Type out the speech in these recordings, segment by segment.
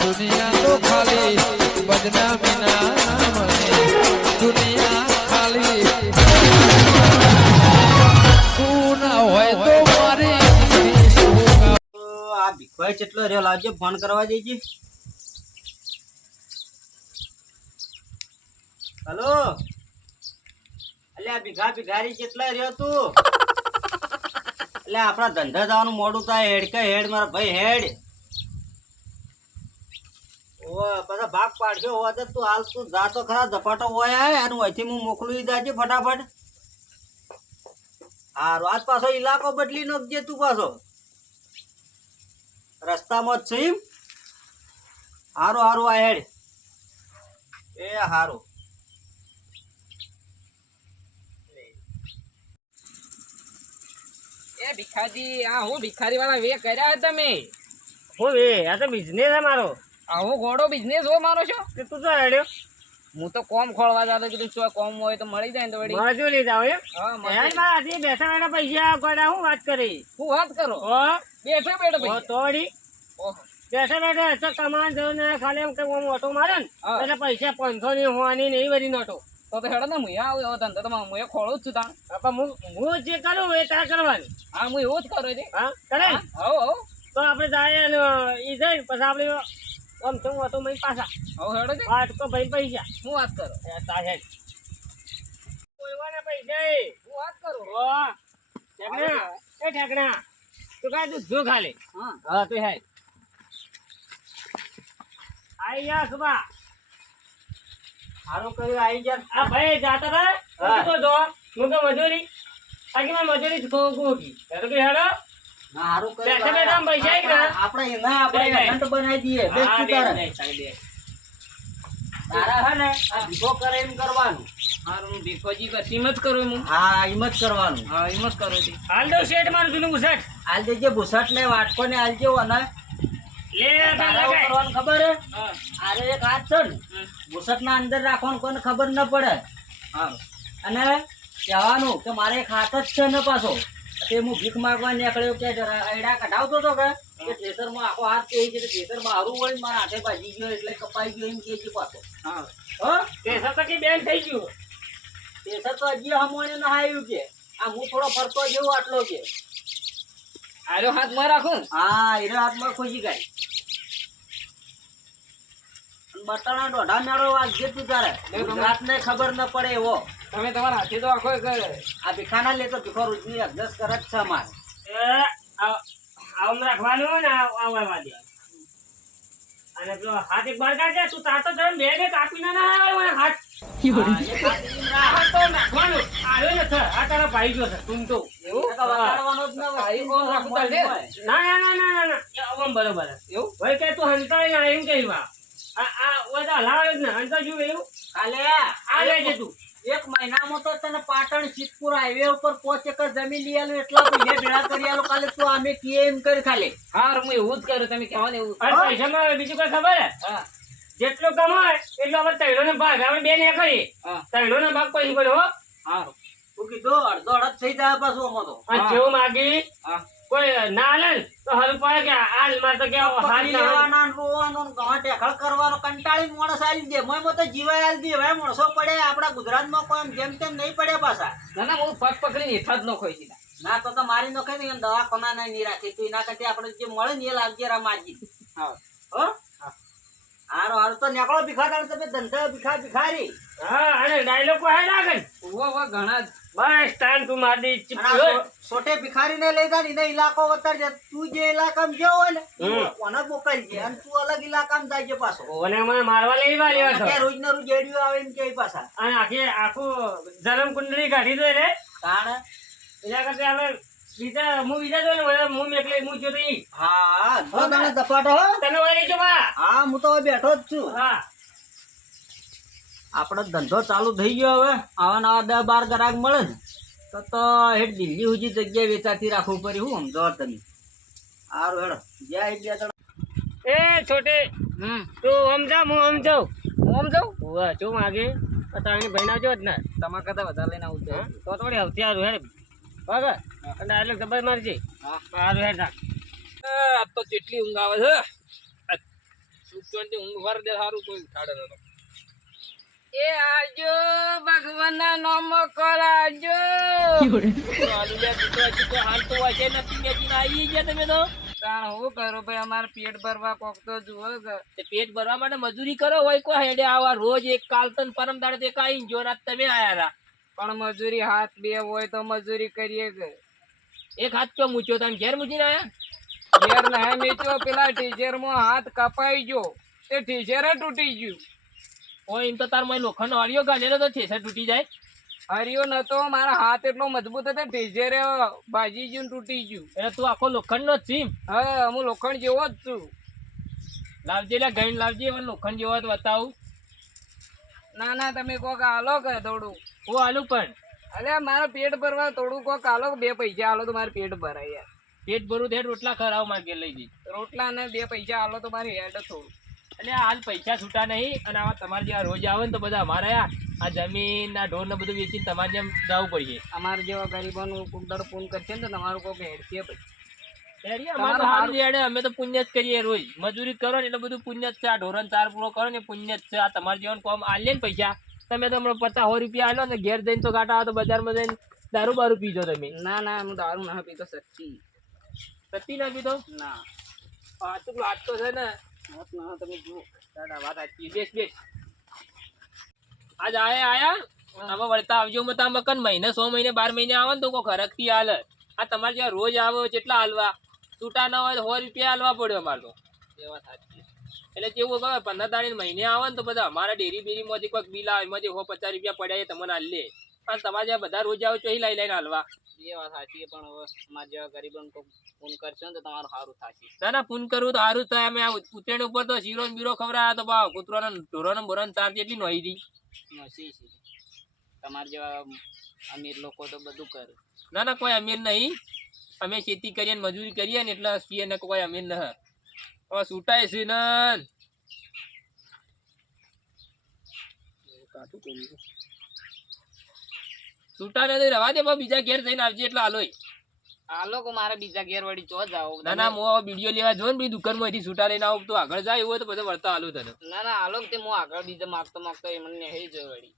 दुनिया तो खाली बदनामी ना मने दुनिया खाली तू ना होय तो मारी આ ભીખભાઈ કેટલો રહ્યો લાવજો ફોન કરવા દેજે હેલો અલ્યા ભિખારી કેટલા રહ્યો તું એટલે આપણા ધંધા જવાનું મોડું થાય હેડ કે હેડ મારા ભાઈ હેડ ઓ બધા ભાગ પાડજો હોવા તો તું હાલ તું જા તો ખરા ઝપાટો હોય અને અહીંથી હું મોકલી જાજે ફટાફટ હારું આજ પાછો ઇલાકો બદલી નાખજે તું પાછો રસ્તામાં જ છે એમ હારું હારું આ હેડ એ હારું એ ભિખાજી આ હું ભિખારી વાળા વે કર્યા તમે હું એ આ તો બિઝનેસ છે મારો આવો ઘોડો બિઝનેસ હો મારો છો કે તું તો હેડ્યો હું તો કોમ ખોળવા જાતો કીધું શું કોમ હોય તો મળી જાય ને તો વળી મજૂરી જાવ એમ હા હેડ મારા આજે બેઠા બેઠા પૈસા ગોડા હું વાત કરી હું વાત કરો ઓ બેઠો બેઠો ઓ ભાઈ તો વળી ઓહો બેઠા બેઠા હશે કમાન જવું ને ખાલી એમ કે હું ઓટો મારે ને હા. એટલે પૈસા 500 ની હોવાની ને એ બધી નોટો તો હેડો ને હું આવું એવો ધંધો તો હું ખોળું જ છું તાણ પણ હું જે કરું એ તાર કરવાની હા હું એવું જ કરું છે હા કરે ને? હો હો તો આપણે જાય અને ઈ જાય પછી આપણે આમ તો હું ઓટો મઈ પાછા હો હેડો છે હા તો ભાઈ પૈસા હું વાત કરો એ તાર હેડ કોઈવાના પૈસા એ હું વાત કરું ઓ ઠેકણા એ ઠેકણા તું કાય તું જો ખાલી હા હા તું હેડ આઈ જા સુબા હારું કર્યું આઈ જા આ ભાઈ જાતા હતા હા. તો જો હું તો મજૂરી આખી માં મજૂરી કોકી તો કે હેડો ના હારું બેઠા બેઠા પૈસા એક ના આપણે એના આપણે બે, બે. એજન્ટ બનાવી દઈએ બેસ્ટ હા, તારે બે, બે. તારા હે ને આ ભીખો કરે એમ કરવાનું હારું ભીખોજી કસીમ જ કરું હું હા એમ જ કરવાનું હા એમ જ કરું છું હાલ દો શેઠ મારું જૂનું બુસટ હાલ દેજે ભૂસટ ને વાટકો ને હાલ જેવો અને લે તારા શું લગાય. કરવાનું ખબર હે હા આરે એક હાથ છે ને ભૂસટ ના અંદર રાખવાનું કોઈને ખબર ન પડે હા અને કહેવાનું કે મારે એક હાથ જ છે ને પાછો તે હું ભીખ માંગવા નીકળ્યો કે જરા એડા કઢાવતો હતો કે થેસર માં આખો હાથ કહે છે થેસર માં હારું હોય ને મારા હાથે ભાજી ગયો એટલે કપાઈ ગયો એમ કે છે પાછો હા હો તે સતકી બેન થઈ ગયું થેસર તો હજી હમોને ન આવ્યું કે આ હું થોડો ફરતો જેવો આટલો કે આરો હાથ માં રાખું હા એના હાથમાં ખોજી ગઈ બટાણા દોઢા મેળો વાગજે તું તારે ગુજરાતને ખબર ન પડે એવો તમે તમારા હાથે તો આખો આ ભીખાના લે તો ભીખો રોજની અભ્યાસ કરે જ છે અમારે આમ રાખવાનું ને આવવા દે અને પેલો હાથ એક બાર કાઢે તું તાતો ધર બે બે કાપી ના આવે હાથ હાથ તો નાખવાનું આવ્યો ને સર આ તારા ભાઈ ગયો છે તું તો એવું વગાડવાનો જ ન ભાઈ કોણ રાખું તાર લે? ના ના ના ના ના આમ બરોબર એવું ભાઈ કે તું હંતાઈ ના એમ કહીવા આ ઓદા લાવે જ ને હંતા જુ એવું કાલે આ લેજે તું એક મહિનામાં તો તને પાટણ સિદ્ધપુર હાઈવે ઉપર 5 એકર જમીન લઈ આલું એટલા પૈસા ભેળા કરી આલું કાલે તું અમે કીએ એમ કરી ખાલી હા હું એવું જ કરું તમે કહેવા ને એવું પૈસામાં બીજું કઈ ખબર હે હા જેટલો કમાય એટલો આપણે તૈણોનો ભાગ આપણે બે ને કરીએ હા તૈણોનો ભાગ પછી કર્યો હો હા તું કીધું અડધો અડધ થઈ જાય પાછું આમાં તો અને જેવું માગી હા કોઈ ના લે ને તો હરું પડે કે હાલ મારે તો કે હાથ પકડી ના લેવાના ને રોવાનો ને ઘણા ટેકળ કરવાનો કંટાળી માણસ આલી દે મોય તો જીવાય આલી દે ભાઈ માણસો પડે આપણા ગુજરાતમાં કોઈ જેમ તેમ નહીં પડે પાછા ના ના હું પગ પકડીને હેઠા જ ન ખોઈ દીધા ના તો મારી નખે ને દવાખાના નહીં રાખી તું એના કરતા આપણે જે મળે ને એ લાવજે રા માજી હા હો હારો હારો તો નીકળો ભીખાતા તમે ધંધા ભિખારી હા અને ડાયલોગ કોઈ લાગે ને વો ઘણા બસ ટાઈમ તું મારી છોટે ભિખારી ને લઈ જા ને એનો ઇલાકો વતારજે તું જે ઇલાકામાં ગયો હોય ને કોને મોકલજે અને તું અલગ ઇલાકામાં જાજે પાછો ઓને મને મારવા લેવા લેવા છો કે રોજ ને રોજ એડિયો આવે એમ કે પાછા અને આખું જન્મ કુંડળી કાઢી દે રે કારણ એના કરતા આપણે બીજા જો ને હું એકલે હું જો તો ઈ હા તો તને દફાટો હો તને વળી જો બા હા હું તો હવે બેઠો જ છું હા આપણો ધંધો ચાલુ થઈ ગયો હવે આવા નવા 10-12 ગ્રાહક મળે ને તો હેડ દિલ્હી સુધી જગ્યાએ વેચાતી રાખવું પડે હું સમજો તમે સારું હેડો જ્યાં એક બે એ છોટે તું સમજાવ હું સમજાવ હું સમજાવ હોવા શું માગે તાણી ભાઈ ના જો જ ને તમારા કરતા વધારે લઈને આવું તો થોડી હવતી હારું હેડ બરાબર અને ડાયલોગ ડબલ મારજે સારું હેડ નાખ આ તો કેટલી ઊંઘ આવે છે સુખચોનથી ઊંઘ વાર દે સારું કોઈ ઉઠાડે નતો. એ આજો ભગવાનના નામ કરાજો. હાલ તો વાંચે નથી મેચીને આવી ગયા તમે તો. તાણ હું કરું ભાઈ, અમારે પેટ ભરવા કોક તો જુઓ કે. તે પેટ ભરવા માટે મજૂરી કરો હોય કોઈ હેડે આવા રોજ એક કાલ તન પરમ દાડે એક આઈ જો રાત તમે આયા હતા. પણ મજૂરી હાથ બે હોય તો મજૂરી કરીએ કે. એક હાથ ચો મૂચ્યો તમે ઘેર મૂકીને આયા. ઘેર ના મેચો પેલા ટીચરમાં હાથ કપાઈ ગયો, તે ટીચરે તૂટી ગયું. ઓ એમ તો તાર મને લોખંડ વાળીઓ ગાલેલો તો ઠેસર તૂટી જાય. હરિયો નતો, મારા હાથ એટલો મજબૂત હતો, ટીચરે ભાજી ગયું, તૂટી ગયું. એટલે તું આખો લોખંડ નો જ સીમ. હા, હું લોખંડ જેવો જ છું. લાવજે એટલે ગણ લાવજે, મને લોખંડ જેવો તો બતાવું. ના ના, તમે કોક આલો કે થોડું. હું આલું પણ અલે મારે પેટ ભરવા થોડું કોક આલો, 2 પૈસા આલો તો મારે પેટ ભરાય યાર. પેટ ભરું તે રોટલા ખરાવ માર ઘેર લઈ જઈ. રોટલા ને 2 પૈસા આલો તો મારી હેડ થોડું. એટલે હાલ પૈસા છૂટા નહીં, અને આવા તમારે જેવા રોજ આવે ને તો બધા અમારે આ જમીન આ ઢોર ને બધું વેચીને તમારે જેમ જવું પડશે. અમારે જેવા ગરીબોનું કોક દર પૂન કરશે ને તો તમારું કોક હેડશે પછી. અમારે તો હારું જ હેડે, અમે તો પુણ્ય જ કરીએ રોજ. મજૂરી કરો ને એટલે બધું પુણ્ય જ છે. આ ઢોરણ ચાર પૂરો કરો ને પુણ્ય જ છે. આ તમારે જેવાનું કોમ આલે ને પૈસા, તમે તો હમણાં 50-100 રૂપિયા આલો ને ઘેર જઈને તો ગાટા તો બજારમાં જઈને દારૂ બારૂ પીજો તમે. ના ના, હું દારૂ ના પીતો સચ્ચી. સત્તી ના પીતો ના આજ તો છે ને. ના, તમે જુઓ. દાદા વાત સાચી. બેસ બેસ. આજ આયા હવે વળતા આવજો. મતા મકન મહિને 100 મહિને 12 મહિને આવે ને તો કોઈ ખરકથી હાલે. આ તમારે જ્યાં રોજ આવે કેટલા હાલવા? છૂટા ના હોય તો 100 રૂપિયા હાલવા પડ્યો અમારે તો. એ વાત સાચી. એટલે કેવું ખબર, 15 દાડી મહિને આવે ને તો બધા અમારા ડેરી બેરીમાંથી કોઈક બિલ આવે, એમાંથી 150 રૂપિયા પડ્યા એ તમને હાલ લે. અને તમારે જ્યાં બધા રોજ આવે ચોહી લઈને હાલવા. એ વાત સાચી, પણ હવે સમાજ જેવા ગરીબોને કોક ફોન કરશો ને તો તમારું સારું થશે. ના ના, ફોન કરવું તો સારું જ થાય. અમે આ ઉત્તરાયણ ઉપર તો શીરો ને બીરો ખવડાવ્યા તો ભાવ કૂતરોને ઢોરોને બોરોને ચાર જેટલી નોઈ હતી. નસી છે. તમારા જેવા અમીર લોકો તો બધું કરે. ના ના, કોઈ અમીર નહીં. અમે ખેતી કરીએ ને મજૂરી કરીએ ને એટલે છીએ ને કોઈ અમીર ન. હવે છૂટાય છે ને છૂટા નથી રવા દે. બીજા ઘેર જઈને આવજે એટલે હાલોય. આ લોકો મારે બીજા ઘેર વળી ચો જાવ. ના ના, હું વિડીયો લેવા જો ને બી દુકાનમાં અહીંથી છૂટા લઈને આવું તો આગળ જાય એવું હોય તો બધે વળતા હાલું તને. ના ના, આ લોકો તે હું આગળ બીજે માગતો માગતો એ મને હઈ જો વળી.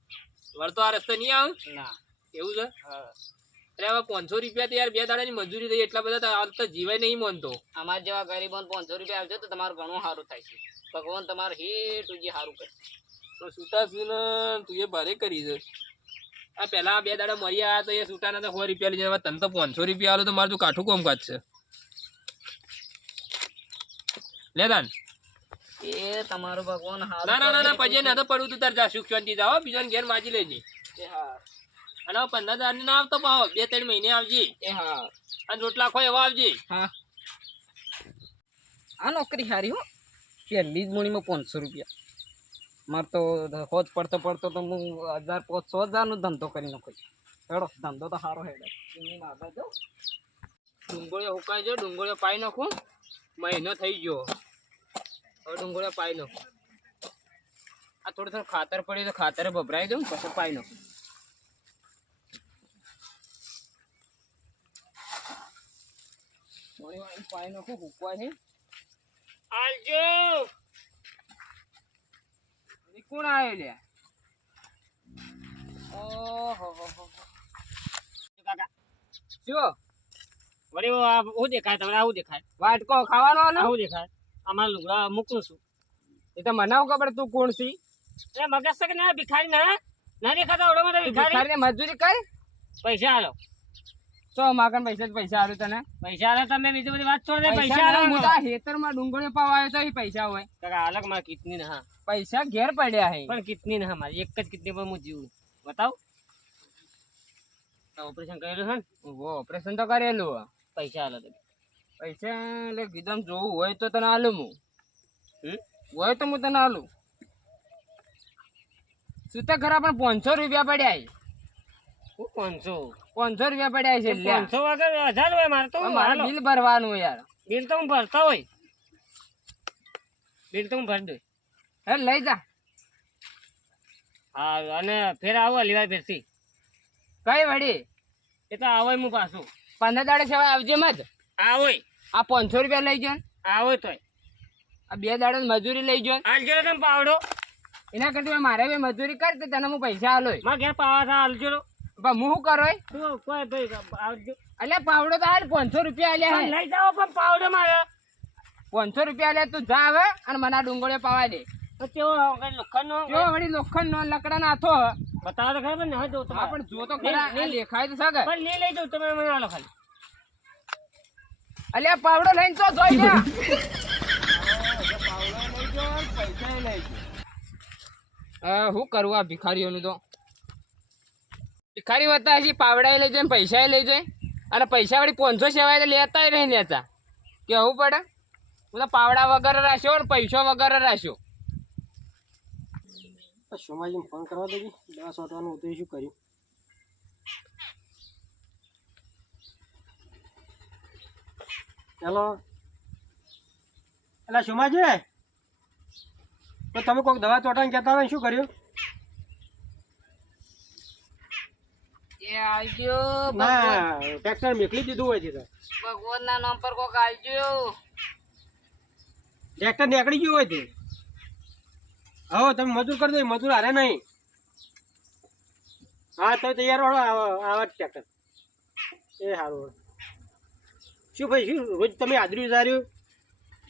વળતો આ રસ્તો નહીં આવે ના એવું છે. હા, અરે હવે 500 રૂપિયા તો યાર 2 દાડાની મજૂરી થઈ, એટલા બધા હાલ તો જીવાય નહીં માનતો. અમારા જેવા ગરીબોને 500 રૂપિયા આવજો તો તમારું ઘણું સારું થાય છે. ભગવાન તમારું હેઠું જે સારું કરશે. તો છૂટા છું ને તું એ ભારે કરી છે. આ પેલા 2 દાડા મરી આવ્યા તો એ છૂટાના તો 100 રૂપિયા લઈ જાય. તને તો 500 રૂપિયા આલો તો મારું તો કાઠું કોમ કાઢ છે. લે દાન. એ તમારું ભગવાન ના ના ના ના, પછી ના તો પડવું તું તાર જા સુખ શાંતિ જાઓ. બીજાને ઘેર માજી લેજે. એ હા. અને 15 દાડા ના આવતો પાવો, 2-3 મહિને આવજે. એ હા. અને રોટલા ખોય એવા આવજે. હા, આ નોકરી સારી હો. પહેલી જ મૂડીમાં 500 રૂપિયા. મારે તો હોજ પડતો પડતો તો હું 1000-500 નો ધંધો કરી નાખું. હેડો, ધંધો તો સારો હેડે. ડુંગળીઓ હુકાઈ જો, ડુંગળીઓ પાઈ નાખું. મહિનો થઈ ગયો, હવે ડુંગળીઓ પાઈ નાખું. આ થોડું થોડું ખાતર પડ્યું તો ખાતરે ભભરાઈ દઉં પછી પાઈ નાખું. પાઈ નાખું, હુકવાય છે. આવજો. કોણ આવ્યો લે? ઓહો કાકા શું વળી હું દેખાય તમને? આવું દેખાય? વાટકો ખાવાનો આનો? આવું દેખાય? અમારા લુગડા મૂકું છું. એ તો મને ખબર તું કોણ છી. એ મગજ છે ને ભિખારી ના ના દેખાતા ઓળો માટે ભિખારી. ભિખારીને મજૂરી કર. પૈસા આલો. તો માગણ પૈસા આલું તને. પૈસા આલો તમે બીજી બધી વાત છોડ દે. પૈસા પૈસા આલો. હું તો હેતરમાં ડુંગળી પાવા આવ્યો તો એ પૈસા હોય. કાકા અલગ માં કિતની ના હા, પૈસા ઘેર પડ્યા હે. પણ કિતની ના મારી એક જ કિતની પર હું જીવું. બતાવ. ઓપરેશન કરેલું છે ને? ઓપરેશન તો કરેલું. પૈસા આલો તમે. પૈસા એટલે કીધું જોવું હોય તો તને આલું હું. હોય તો હું તને આલું. શું તો ખરા પણ 500 રૂપિયા પડ્યા છે. 500 રૂપિયા પડ્યા છે. 500 વગર 1000 હોય મારે તો. મારે બિલ ભરવાનું યાર. બિલ તો હું ભરતા હોય. બિલ તો હું ભરી દઉં. હે લઈ જા. હા, અને ફેર આવો લેવાય ફેરથી. કઈ વળી એ તો આવે હું પાછું 15 દાડે સેવા આવજે મત. આવો આ 500 રૂપિયા લઈ જાય. આવો તોય આ 2 દાડા મજૂરી લઈ જો આલજો તમે પાવડો એના કરતા મારે બી મજૂરી કર તો તને હું પૈસા આલો માં ઘેર પાવા થા આલજો પણ હું શું કરો તું કોઈ ભાઈ આવજો અલ્યા પાવડો તો હાલ 500 રૂપિયા આલ્યા હે લઈ જાઓ પણ પાવડો મારે 500 રૂપિયા આલ્યા તું જા હવે અને મને આ ડુંગળીઓ પાવા દે તો કેવો કઈ લોખંડનો જો વળી લોખંડ નો લકડાનો હાથો હ. બતાવો તો ખબર ને હવે જો હા પણ જો તો ખરા આ દેખાય તો સગર પણ નહીં લઈ જાઉં તમે મને આલો ખાલી અલ્યા પાવડો લઈને તો જોઈ જા હું કરું આ ભિખારીઓનું તો ભિખારી હોતા હજી પાવડા લઈ જાય પૈસા લઈ જાય અને પૈસા વળી 500 સેવાય તો લેતા નહીં લેતા કેવું પડે હું તો પાવડા વગર રાખ્યો ને પૈસો વગર રાખ્યો સોમાજીને ફોન કરવા દેજે 10 વાટવાનું હતું શું કર્યું હેલો એટલે સોમાજી તો તમે કોઈક દવા ચોટાને કહેતા હતા શું કર્યું એ આવજો ના ટ્રેક્ટર મેકલી દીધું હોય છે ભગવાનના નામ પર કોક આવજો ટ્રેક્ટર નીકળી ગયું હોય છે હવે તમે મજૂર કરી દો મજૂર હારે નહીં હા તો તૈયાર વાળો આવા ટ્રેક્ટર એ સારું શું ભાઈ શું રોજ તમે હાજરી ઉજાર્યું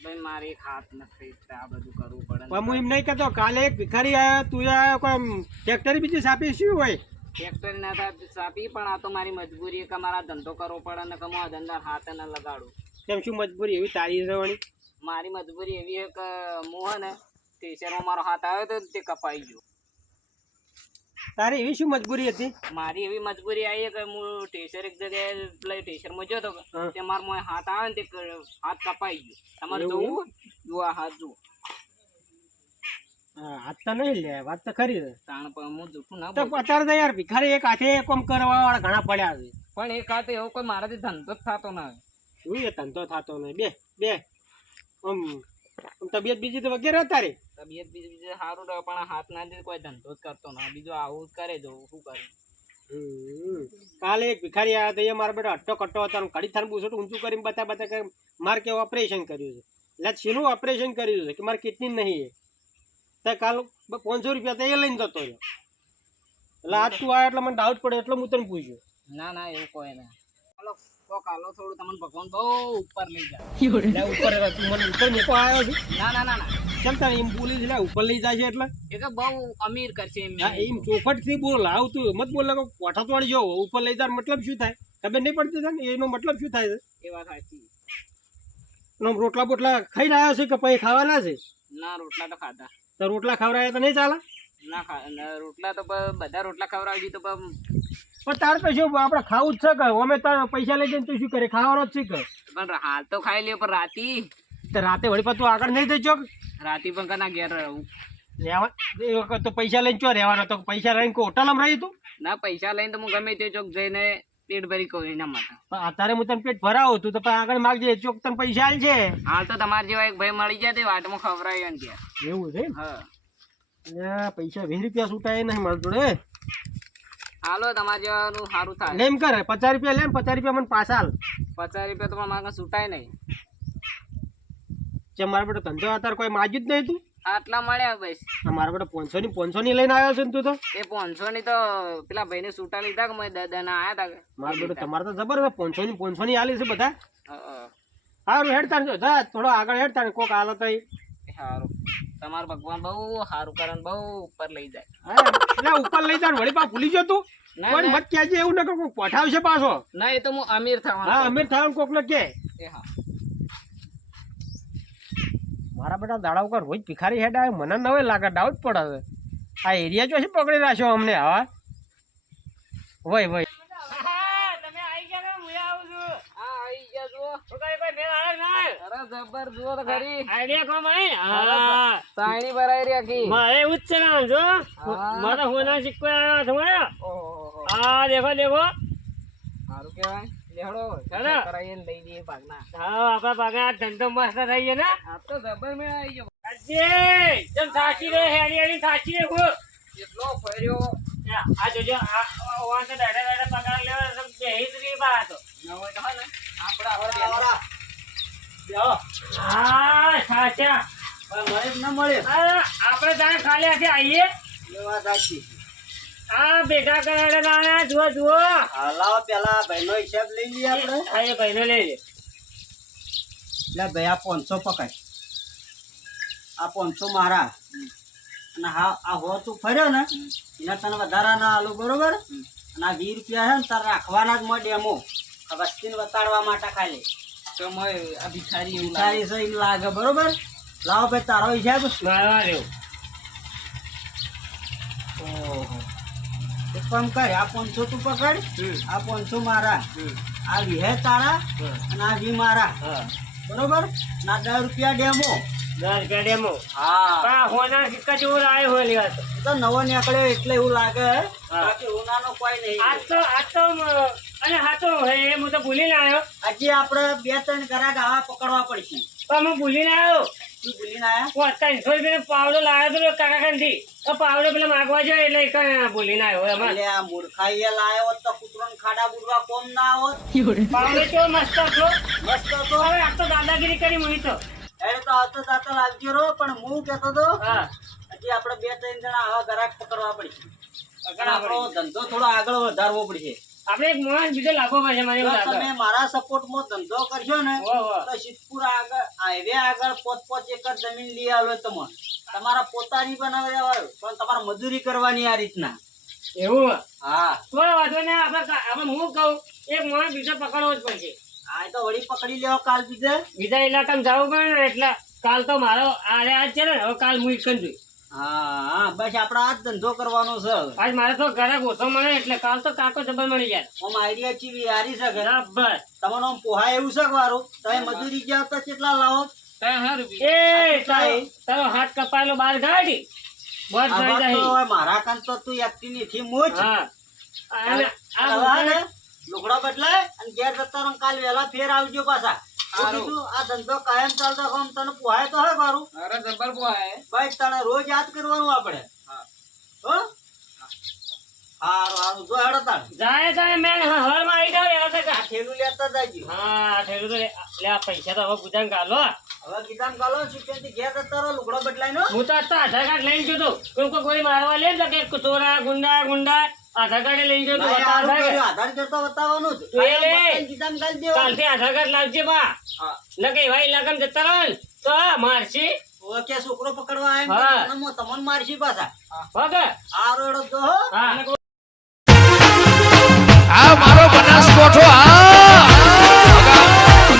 ભાઈ મારે એક હાથ નથી આ બધું કરવું પડે પણ હું એમ નહીં કહેતો કાલે એક ભિખારી આવ્યા તું આવ્યો કોઈ ટ્રેક્ટર બીજી સાપી શું હોય ટ્રેક્ટર ના સાપી પણ આ તો મારી મજબૂરી કે મારા ધંધો કરવો પડે ને કે હું આ ધંધા હાથ ન લગાડું કેમ શું મજબૂરી એવી તારી રહેવાની મારી મજબૂરી એવી છે કે હું હે ને ટેશરમાં મારો હાથ આવ્યો તો તે કપાઈ ગયો તારી એવી શું મજબૂરી હતી મારી એવી મજબૂરી આવી કે હું ટેશર એક જગ્યાએ લઈ ટેશરમાં ગયો હતો તે મારો મોય હાથ આવે ને તે હાથ કપાઈ ગયો તમારે જોવું જુઓ આ હાથ જુઓ હા હાથ તો નહીં લે વાત તો ખરી છે તાણ પણ હું જૂઠું ના તો અત્યારે તો યાર ભિખારી એક હાથે કોમ કરવા વાળા ઘણા પડ્યા છે પણ એક હાથે એવો કોઈ મારાથી ધંધો જ થતો ના શું એ ધંધો થતો નહીં બે આમ તબિયત બીજી તો વગેરે તારી તબિયત બીજું સારું રહે પણ હાથ ના દે કોઈ ધંધો જ કરતો ના બીજું આવું જ કરે જો શું કરે કાલે એક ભિખારી આવ્યા તો એ મારા બેટા અટ્ટો કટ્ટો હતો કડી થાન બુસોટ ઊંચું કરીને બતા કે મારે કેવું ઓપરેશન કર્યું છે એટલે શેનું ઓપરેશન કર્યું છે કે મારે કિડની નહીં તો કાલ 500 રૂપિયા તો એ લઈને જતો રહ્યો એટલે આજ તું આવ્યા એટલે મને ડાઉટ પડે એટલે હું તને પૂછ્યું ના ના એવું કોઈ ના હાલો કોક હાલો થોડું તમને ભગવાન બહુ ઉપર લઈ જાય ઉપર તું મને ઉપર મૂકો આવ્યો છે ના ના ના ના કેમ તારે એમ બોલી છે ઉપર લઈ જાય છે એટલે એ તો બહુ અમીર કરશે એમ હા એમ ચોખટથી બોલ આવ તું મત બોલ કોઠા તોડી જો ઉપર લઈ જાય મતલબ શું થાય ખબર નહીં પડતી થાય ને એનો મતલબ શું થાય છે એ વાત સાચી રોટલા બોટલા ખાઈને આવ્યો છે કે પછી ખાવાના છે ના રોટલા તો ખાધા તો રોટલા ખવડાવ્યા તો નહીં ચાલે ના રોટલા તો બધા રોટલા ખવડાવી તો પણ તાર તો શું આપણે ખાવું જ છે કે અમે તાર પૈસા લઈ જઈને તું શું કરે ખાવાનો જ છે કે પણ હાલ તો ખાઈ લ્યો પણ રાતી તો રાતે વળી પાછું આગળ નહીં થઈ ચોક રાતી પણ કના ઘેર રહું રહેવા એ વખત તો પૈસા લઈને ચો રહેવાનો તો પૈસા લઈને હોટલમાં રહી તું ના પૈસા લઈને તો હું ગમે તે ચોક જઈને પેટ ભરી કહું એના માટે પણ અત્યારે હું તને પેટ ભરાવું તું તો પણ આગળ માગજે ચોક તને પૈસા આલ છે હાલ તો તમારા જેવા એક ભાઈ મળી જાય તે વાટમાં ખવડાવ્યો ને ત્યાં એવું છે હા પૈસા 20 રૂપિયા છૂટાય નહીં મારું જોડે હાલો તમારા જેવાનું સારું થાય લેમ કરે 50 રૂપિયા લે 50 રૂપિયા મને પાછા હાલ 50 રૂપિયા તો પણ મારે છૂટાય નહીં જે મારા બેટો ધંધો અત્યારે કોઈ માગ્યું જ નહીં તું આટલા મળ્યા બસ મારા બેટો 500 ની લઈને આવ્યો છે ને તું તો એ 500 ની તો પેલા ભાઈને છૂટા લીધા કે મેં દના આયા હતા મારા બેટો તમારે તો જબર 500 ની આલી છે બધા હા સારું હેડતા ને જા થોડો આગળ હેડતા ને કોક હાલો તો સારું તમારું ભગવાન બહુ સારું કરે ને બહુ ઉપર લઈ જાય એટલે ઉપર લઈ જા વળી પા ભૂલી ગયો તું કોઈ મત કહેજે એવું ન કે કોક પઠાવશે પાછો ના એ તો હું અમીર થવાનો હા અમીર થવાનું કોક ને કે એ હા મારા બેટા દાડા ઉપર રોજ ભિખારી હેડ આવે મને નવે લાગે ડાઉટ પડે છે આ એરિયા જો પકડી રાખ્યો અમને હા વય વય તમે આવી ગયા હું આવું છું હા આવી ગયા જુઓ તો કઈ કોઈ મેળ આવે ના અરે જબર જુઓ તો ખરી આઈડિયા કોમ આઈ હા સાણી ભરાઈ રહી આખી મારે એવું જ છે ને જો મારા હોના સિક્કો આવ્યો તમારે ઓહો આ દેખો દેખો સારું કહેવાય લેહડો હેડો. કરાઈને લઈ જઈએ ભાગના હા આપણા ભાગે આ ધંધો મસ્ત થઈ ગયો ને આ તો જબર મેળ આવી ગયો અજય જેમ થાકી રે હેડી હેડી થાકી રે ગો કેટલો ફર્યો આ જોજો આ ઓવાન તો દાડા દાડા પગાર લેવા તો બેહી જ રહી બા તો ન હોય તો હે ને આપડા હવે જો હા સાચા પણ મળે કે ના મળે આપણે તારે ખાલી હાથે આવીએ એ વાત સાચી છે. આ ભેગા કરાડે આયા જુઓ જુઓ હા, લાવો પેલા ભાઈનો હિસાબ લઈ લઈએ આપણે. હા એ ભાઈને લઈ લે એટલે ભાઈ આ 500 પકડ, આ 500 મારા, અને હા આ હો તું ફર્યો ને એના તને વધારા ના આલું, બરોબર? અને આ 20 રૂપિયા છે ને તારે રાખવાના જ મળે ડેમો, આ વસ્તીને બતાડવા માટે ખાલી. તો મોય આ ભિખારી એવું તારી સહી લાગે, બરોબર? લાવો ભાઈ તારો હિસાબ. મારવા રહ્યો ઓહો, એક કામ કર, આ 500 તું પકડ, આ 500 મારા, આ 20 તારા અને આ 20 મારા, હા બરોબર? ના 10 રૂપિયા ડેમો. 10 રૂપિયા ડેમો હા, પણ હોના સિક્કા જેવો લાવ્યો હોય લેવા તો તો નવો નીકળ્યો એટલે એવું લાગે, બાકી ઉનાનો કોઈ નહીં. આજ તો અને હાચો હે હું તો ભૂલીને આવ્યો હજી આપણે 2-3 ગ્રાહક આવા પકડવા પડશે. પણ હું ભૂલીને આવ્યો તું ભૂલીને આયા? 300 રૂપિયા પાવડો લાવ્યો તો કાકા કાનથી તો પાવડો પેલા માગવા જાય એટલે એક ભૂલીને આવ્યો એમાં એટલે આ મૂર્ખાઈએ લાયો હોત તો કૂતરોને ખાડા બુડવા કોમ ના આવત. પાવડો કેવો મસ્ત હતો મસ્ત હતો. હવે આ તો દાદાગીરી કરી મને તો એને તો આવતો જાતો લાગજો રો, પણ હું કહેતો તો હા હજી આપણે 2-3 જણા આવા ગ્રાહક પકડવા પડશે. પકડવા આપણો ધંધો થોડો આગળ વધારવો પડશે. આપણે એક માણસ બીજો લાભો પડશે મને એવું જો લાગે તમે મારા સપોર્ટમાં ધંધો કરશો ને વાહ, વાહ. તો સિદ્ધપુર આગળ હાઈવે આગળ 5-5 એકર જમીન લઈ આલો તમને. તમારા પોતાની બનાવી દેવાય, પણ તમારે મજૂરી કરવાની આ રીતના. એવું હા, કોઈ વાંધો નહીં આપણે હું કહું એક માણસ બીજો પકડવો જ પડશે આ તો વળી પકડી લેવો કાલ બીજે. બીજા ઇલાકામાં જવું પડે ને એટલે કાલ તો મારો આજ છે ને હવે કાલ હું ઈકન છું હા હા, બસ આપણે આ જ ધંધો કરવાનો છે હવે. આજ મારે તો ઘરે ઓછો મળે એટલે કાલ તો કાકો જબર મળી જાય આમ આઈડિયા ચીવી હારી છે કે બરાબર તમને આમ પોહાય એવું છે કે વારું તમે મજૂરી જાવ તો કેટલા લાવો? 3 રૂપિયા એ તારો હાથ કપાયેલો બહાર ગાડી બસ આ થઈ વાત તો જાય હવે મારા કાન તો તું એકટી ની થી મોજ. હા અને આ હવે હે ને લુગડા બદલાય અને ઘેર જતા રહો, કાલ વહેલા ફેર આવજો પાછા. તો કીધું આ ધંધો કાયમ ચાલતો હોય, આમ તને પોહાય તો હે વારું. અરે જબર પોહાય. ભાઈ તને રોજ યાદ કરવાનું આપણે. હો હારું હારું, જો હેડો તાણ. જાય મેં હરમાં આવી જાવ એવા છે આ થેલું લેતા જાજો. હા થયેલું તો લે આ પૈસા તો હવે ગુજાન ગાલો હવે કીધાન કાલો સિત્તેરથી ઘેર જતા રહો, લુગડો બદલાય નો. હું તો આજ તો આધાર કાર્ડ લઈને જતો કોઈ કોઈ મારવા લે ને કે ચોરા ગુંડા આધાર કાર્ડ લઈને જતો ના, બતાવવા હારું થાય કર્યું, આધાર કરતો બતાવવાનું જ. તો એ લે. બતાવીને કીધાન કાલ દેવાનું. કાલથી આધાર કાર્ડ લાવજે બા હા. ન કે એવા ઇલાકામાં જતા રહો ને તો આ મારશી હવે કે છોકરો પકડવા આવે હા. ને તો તમને મારશી પાછા. વગર આ રોડ તો હો. હા આ મારો બનાસકોઠો આ